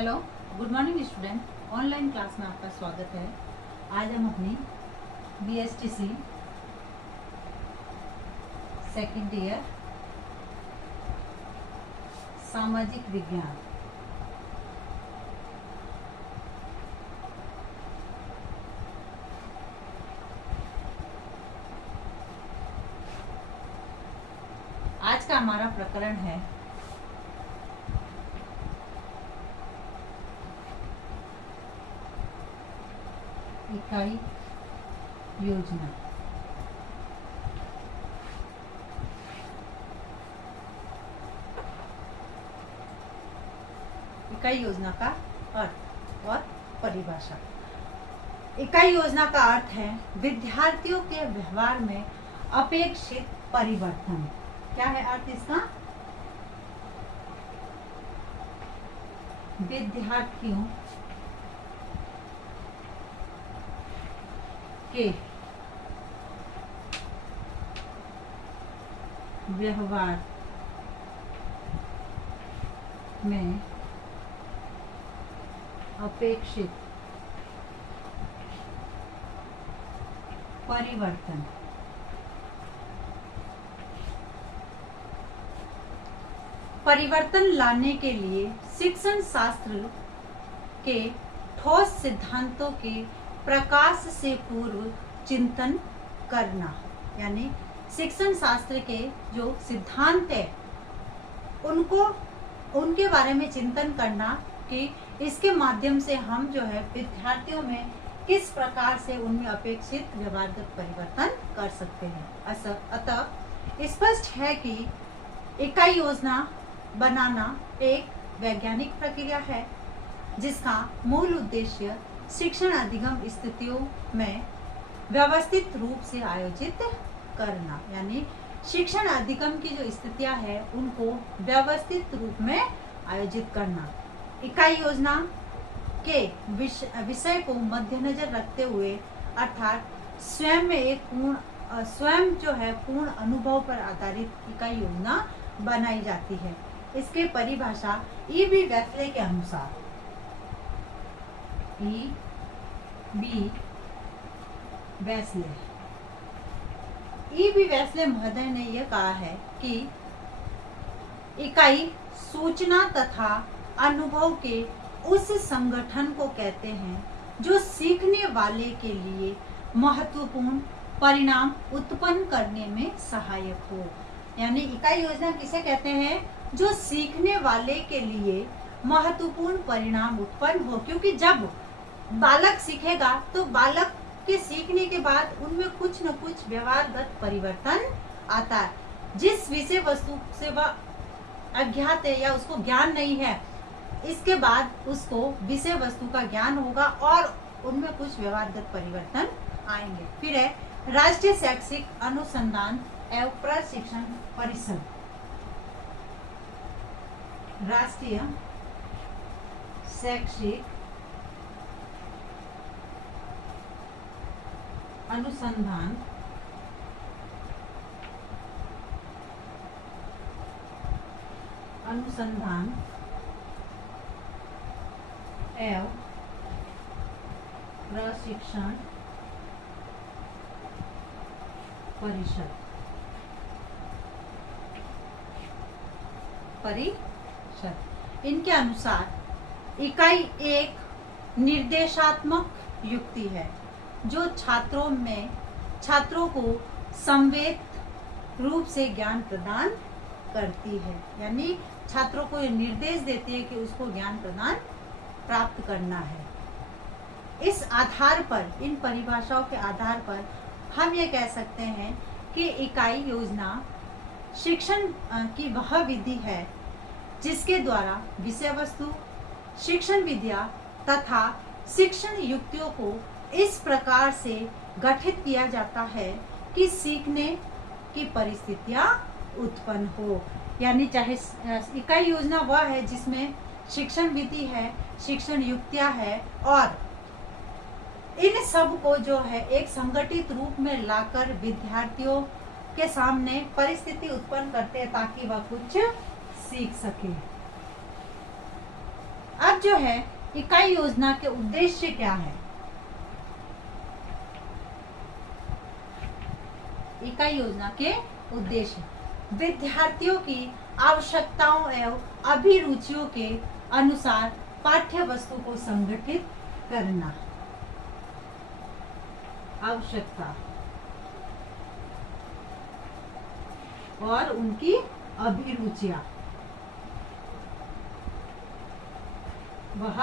Hello, good morning student. Online class में आपका स्वागत है। आज हम अपनी BSTC सेकेंड ईयर सामाजिक विज्ञान आज का हमारा प्रकरण है इकाई योजना। इकाई योजना का अर्थ और परिभाषा। इकाई योजना का अर्थ है विद्यार्थियों के व्यवहार में अपेक्षित परिवर्तन। क्या है अर्थ इसका? विद्यार्थियों के व्यवहार में अपेक्षित परिवर्तन। परिवर्तन लाने के लिए शिक्षण शास्त्र के ठोस सिद्धांतों के प्रकाश से पूर्व चिंतन करना, यानी शिक्षण शास्त्र के जो सिद्धांत है उनके बारे में चिंतन करना कि इसके माध्यम से हम जो है विद्यार्थियों में किस प्रकार से उनमें अपेक्षित व्यवहारगत परिवर्तन कर सकते हैं। अतः स्पष्ट है कि इकाई योजना बनाना एक वैज्ञानिक प्रक्रिया है जिसका मूल उद्देश्य शिक्षण अधिगम स्थितियों में व्यवस्थित रूप से आयोजित करना, यानी शिक्षण अधिगम की जो स्थितियां हैं उनको व्यवस्थित रूप में आयोजित करना। इकाई योजना के विषय को मद्देनजर रखते हुए अर्थात स्वयं में एक पूर्ण अनुभव पर आधारित इकाई योजना बनाई जाती है। इसके परिभाषा E.B. वेस्ले के अनुसार E.B. वेस्ले महोदय ने यह कहा है कि इकाई सूचना तथा अनुभव के उस संगठन को कहते हैं जो सीखने वाले के लिए महत्वपूर्ण परिणाम उत्पन्न करने में सहायक हो। यानी इकाई योजना किसे कहते हैं? जो सीखने वाले के लिए महत्वपूर्ण परिणाम उत्पन्न हो, क्योंकि जब बालक सीखेगा तो बालक के सीखने के बाद उनमें कुछ न कुछ व्यवहारगत परिवर्तन आता है। जिस विषय वस्तु से वह अज्ञात है या उसको ज्ञान नहीं है, इसके बाद उसको विषय वस्तु का ज्ञान होगा और उनमें कुछ व्यवहारगत परिवर्तन आएंगे। फिर है राष्ट्रीय शैक्षिक अनुसंधान एवं प्रशिक्षण परिषद। राष्ट्रीय शैक्षिक अनुसंधान एवं प्रशिक्षण परिषद। इनके अनुसार इकाई एक निर्देशात्मक युक्ति है जो छात्रों को संवेद रूप से ज्ञान प्रदान करती है, यानी छात्रों को निर्देश देती है कि उसको ज्ञान प्रदान प्राप्त करना है। इस आधार पर, इन परिभाषाओं के आधार पर हम ये कह सकते हैं कि इकाई योजना शिक्षण की वह विधि है जिसके द्वारा विषय वस्तु, शिक्षण विद्या तथा शिक्षण युक्तियों को इस प्रकार से गठित किया जाता है कि सीखने की परिस्थितियां उत्पन्न हो। यानी चाहे इकाई योजना वह है जिसमें शिक्षण विधि है, शिक्षण युक्तियां है और इन सब को जो है एक संगठित रूप में लाकर विद्यार्थियों के सामने परिस्थिति उत्पन्न करते हैं ताकि वह कुछ सीख सके। अब अब जो है इकाई योजना के उद्देश्य क्या है? इकाई योजना के उद्देश्य विद्यार्थियों की आवश्यकताओं एवं अभिरुचियों के अनुसार पाठ्य वस्तु को संगठित करना। आवश्यकता और उनकी अभिरुचियां, वह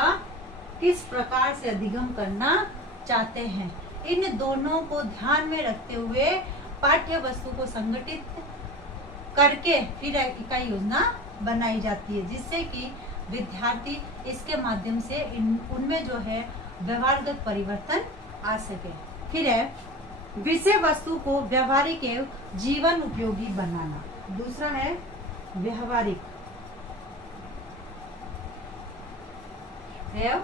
किस प्रकार से अधिगम करना चाहते हैं, इन दोनों को ध्यान में रखते हुए पाठ्य वस्तु को संगठित करके फिर इकाई योजना बनाई जाती है, जिससे कि विद्यार्थी इसके माध्यम से उनमें जो है व्यवहारगत परिवर्तन आ सके। फिर है विषय वस्तु को व्यवहारिक एवं जीवन उपयोगी बनाना। दूसरा है व्यवहारिक एवं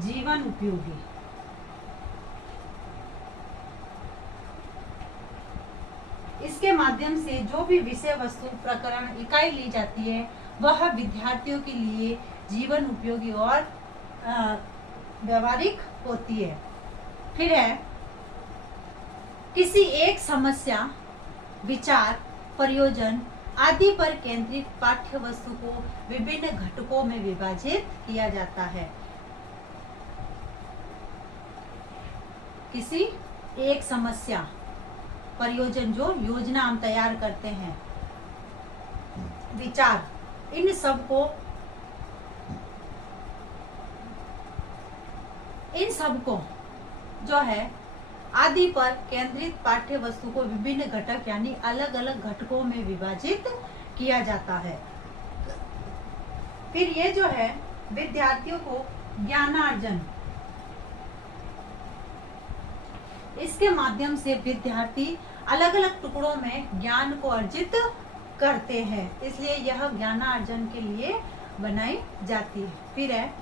जीवन उपयोगी। इसके माध्यम से जो भी विषय वस्तु प्रकरण इकाई ली जाती है वह विद्यार्थियों के लिए जीवन उपयोगी और व्यवहारिक होती है। फिर है किसी एक समस्या, विचार, प्रयोजन आदि पर केंद्रित पाठ्य वस्तु को विभिन्न घटकों में विभाजित किया जाता है। किसी एक समस्या, प्रयोजन जो योजना हम तैयार करते हैं, विचार, इन सबको जो है आदि पर केंद्रित पाठ्य वस्तु को विभिन्न घटक यानी अलग अलग घटकों में विभाजित किया जाता है। फिर ये जो है विद्यार्थियों को ज्ञानार्जन, इसके माध्यम से विद्यार्थी अलग अलग टुकड़ों में ज्ञान को अर्जित करते हैं, इसलिए यह ज्ञानार्जन के लिए बनाई जाती है। फिर है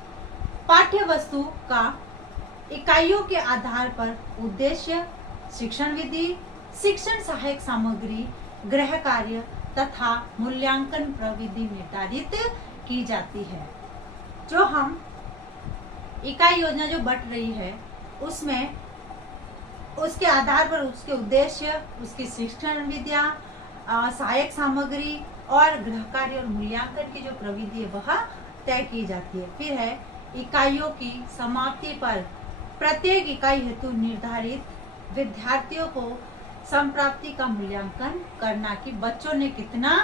पाठ्य वस्तु का इकाइयों के आधार पर उद्देश्य, शिक्षण विधि, शिक्षण सहायक सामग्री, गृह कार्य तथा मूल्यांकन प्रविधि निर्धारित की जाती है। जो हम इकाई योजना जो बट रही है उसमें उसके आधार पर उसके उद्देश्य, उसकी शिक्षण विद्या, सहायक सामग्री और गृह कार्य और मूल्यांकन की जो प्रविधि है वह तय की जाती है। फिर है इकाइयों की समाप्ति पर प्रत्येक इकाई हेतु निर्धारित विद्यार्थियों को संप्राप्ति का मूल्यांकन करना कि बच्चों ने कितना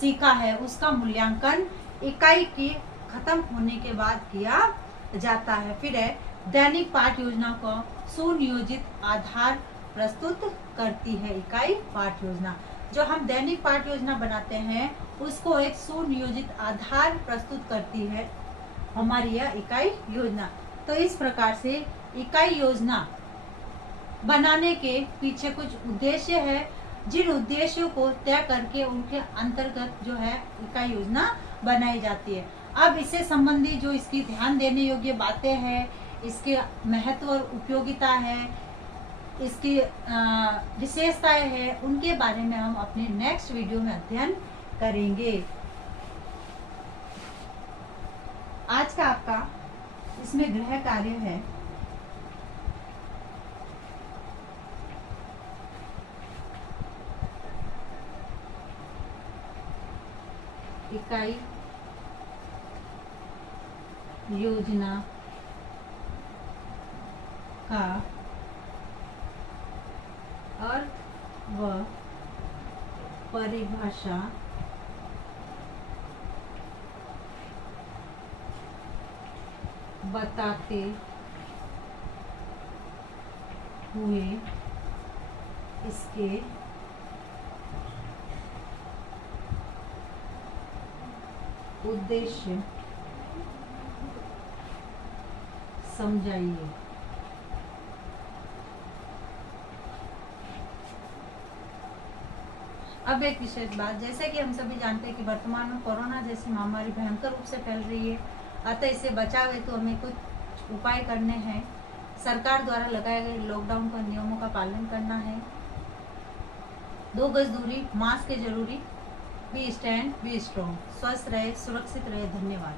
सीखा है, उसका मूल्यांकन इकाई की खत्म होने के बाद किया जाता है। फिर है दैनिक पाठ योजना को सुनियोजित आधार प्रस्तुत करती है। इकाई पाठ योजना जो हम दैनिक पाठ योजना बनाते हैं उसको एक सुनियोजित आधार प्रस्तुत करती है हमारी यह इकाई योजना। तो इस प्रकार से इकाई योजना बनाने के पीछे कुछ उद्देश्य है, जिन उद्देश्यों को तय करके उनके अंतर्गत जो है इकाई योजना बनाई जाती है। अब इससे संबंधी जो इसकी ध्यान देने योग्य बातें हैं, इसके महत्व और उपयोगिता है, इसकी विशेषताएं हैं, उनके बारे में हम अपने नेक्स्ट वीडियो में अध्ययन करेंगे। आज का आपका इसमें गृह कार्य है इकाई योजना का अर्थ व परिभाषा बताते हुए इसके उद्देश्य समझाइए। अब एक विशेष बात, जैसे कि हम सभी जानते हैं कि वर्तमान में कोरोना जैसी महामारी भयंकर रूप से फैल रही है, अतः इससे बचाव हेतु हमें कुछ उपाय करने हैं। सरकार द्वारा लगाए गए लॉकडाउन का नियमों का पालन करना है। 2 गज दूरी, मास्क है जरूरी। Be stand, be strong. स्वस्थ रहे, सुरक्षित रहे। धन्यवाद।